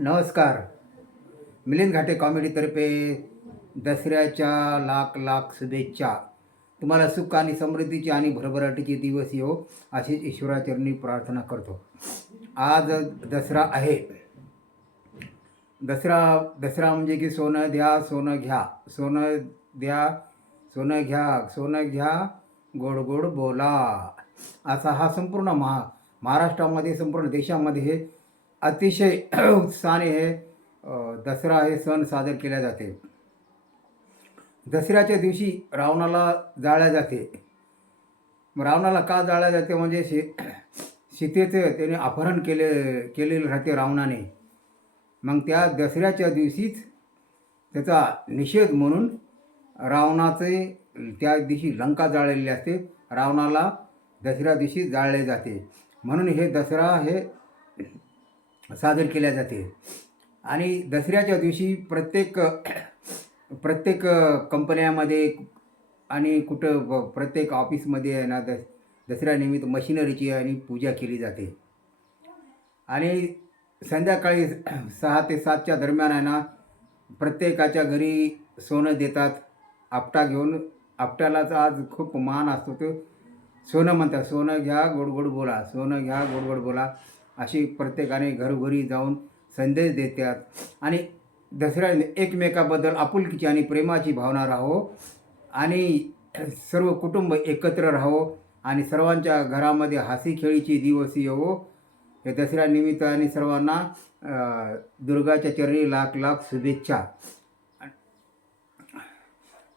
नमस्कार. मिलिंद घाटे कॉमेडीतर्फे दसऱ्याच्या लाख लाख शुभेच्छा. तुम्हाला सुख आणि समृद्धीची आणि भरभराटीचे दिवस येऊ अशीच ईश्वराचरणी प्रार्थना करतो. आज दसरा आहे. दसरा दसरा म्हणजे की सोनं द्या सोनं घ्या. सोनं द्या सोनं घ्या सोनं घ्या गोड गोड बोला. असा हा संपूर्ण महा महाराष्ट्रामध्ये संपूर्ण देशामध्ये हे अतिशय उत्साहाने हे दसरा हे सण साजर केला जाते. दसऱ्याच्या दिवशी रावणाला जाळल्या जाते. रावणाला का जाळल्या जाते? म्हणजे शे सीतेचं त्याने अपहरण केले केलेलं राहते रावणाने. मग त्या दसऱ्याच्या दिवशीच त्याचा निषेध म्हणून रावणाचे त्या दिवशी लंका जाळलेली असते. रावणाला दसऱ्या दिवशी जाळले जाते. म्हणून हे दसरा हे सादर केल्या जाते. आणि दसऱ्याच्या दिवशी प्रत्येक प्रत्येक कंपन्यामध्ये आणि कुठं ब- प्रत्येक ऑफिसमध्ये आहे ना दस दसऱ्यानिमित्त मशिनरीची आणि पूजा केली जाते. आणि संध्याकाळी सहा ते सातच्या दरम्यान आहे ना प्रत्येकाच्या घरी सोनं देतात. आपटा घेऊन आपट्यालाच आज खूप मान असतो तो. सोनं म्हणतात सोनं घ्या गोड गोड बोला. सोनं घ्या गोडगोड बोला. अशी प्रत्येकाने घरोघरी जाऊन संदेश देतात. आणि दसऱ्या एकमेकाबद्दल आपुलकीची आणि प्रेमाची भावना राहो आणि सर्व कुटुंब एकत्र राहो आणि सर्वांच्या घरामध्ये हसी खेळीची दिवस येवो. हे दसऱ्यानिमित्त आणि सर्वांना दुर्गाच्या चरणी लाख लाख शुभेच्छा.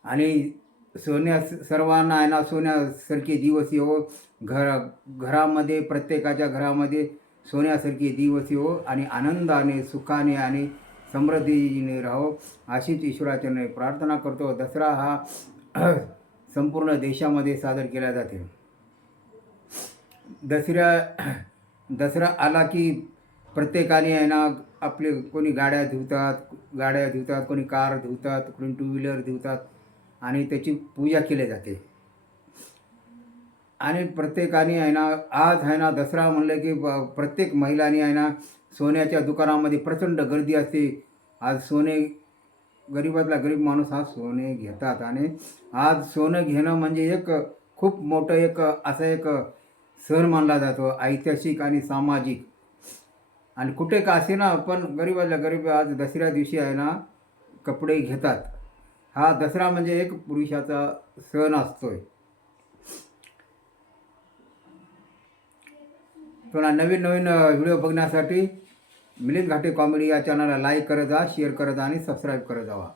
आणि सोन्या सर्वांना आहे ना सोन्यासारखे दिवस येवो. घर घरामध्ये प्रत्येकाच्या घरामध्ये सोन्यासारखी दिवस येवो हो आणि आनंदाने सुखाने आणि समृद्धीने राहो अशीच ईश्वराचरणे प्रार्थना करतो. दसरा हा संपूर्ण देशामध्ये सादर केला जाते. दसऱ्या दसरा आला की प्रत्येकाने आहे ना आपले कोणी गाड्या धुतात गाड्या धुतात कोणी कार धुतात कोणी टू व्हीलर धुतात आणि त्याची पूजा केली जाते. आणि प्रत्येकाने आहे ना आज आहे ना दसरा म्हणलं की ब- प्रत्येक महिलाने आहे ना सोन्याच्या दुकानामध्ये प्रचंड गर्दी असते. आज सोने गरीबातला गरीब माणूस हा सोने घेतात. आणि आज सोनं घेणं म्हणजे एक खूप मोठं एक असं एक सण मानला जातो ऐतिहासिक आणि सामाजिक. आणि कुठे का असे ना पण गरीबातल्या गरीब आज दसऱ्या दिवशी आहे ना कपडे घेतात. हा दसरा म्हणजे एक पुरुषाचा सण असतोय. पुन्हा नवीन नवीन व्हिडिओ बघण्यासाठी मिलिंद घाटे कॉमेडी या चॅनलला लाईक करत जा शेअर करत जा आणि सबस्क्राईब करत जावा.